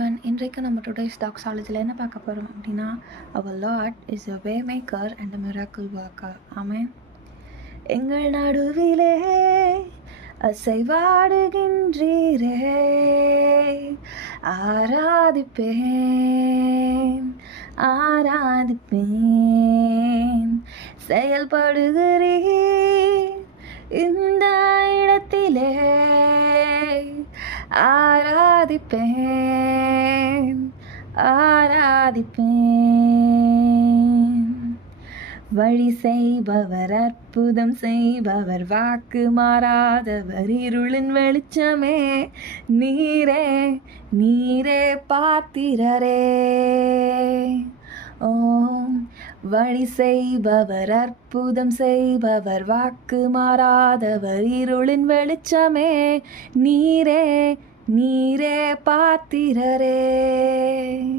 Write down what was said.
Everyone, இன்றைக்கு நம்ம today's டாக்ஸாலஜியில் என்ன பார்க்க போகிறோம் அப்படின்னா, அவர் Lord is a way maker and a miracle worker. Amen. எங்கள் நடுவிலே அசைவாடுகின்றீரே, ஆராதிப்பேன் ஆராதிப்பேன். செயல்படுகிறீர் இந்த இடத்திலே, ஆராதிப்பேன் ஆராதிப்பேன். வழி செய்பவர், அற்புதம் செய்பவர், வாக்கு மாறாதவர், இருளின் வெளிச்சமே நீரே நீரே பாத்திரரே. ஓம். வழி செய்பவர், அற்புதம் செய்பவர், வாக்கு மாறாதவர், இருளின் வெளிச்சமே நீரே நீரே பாத்திரரே.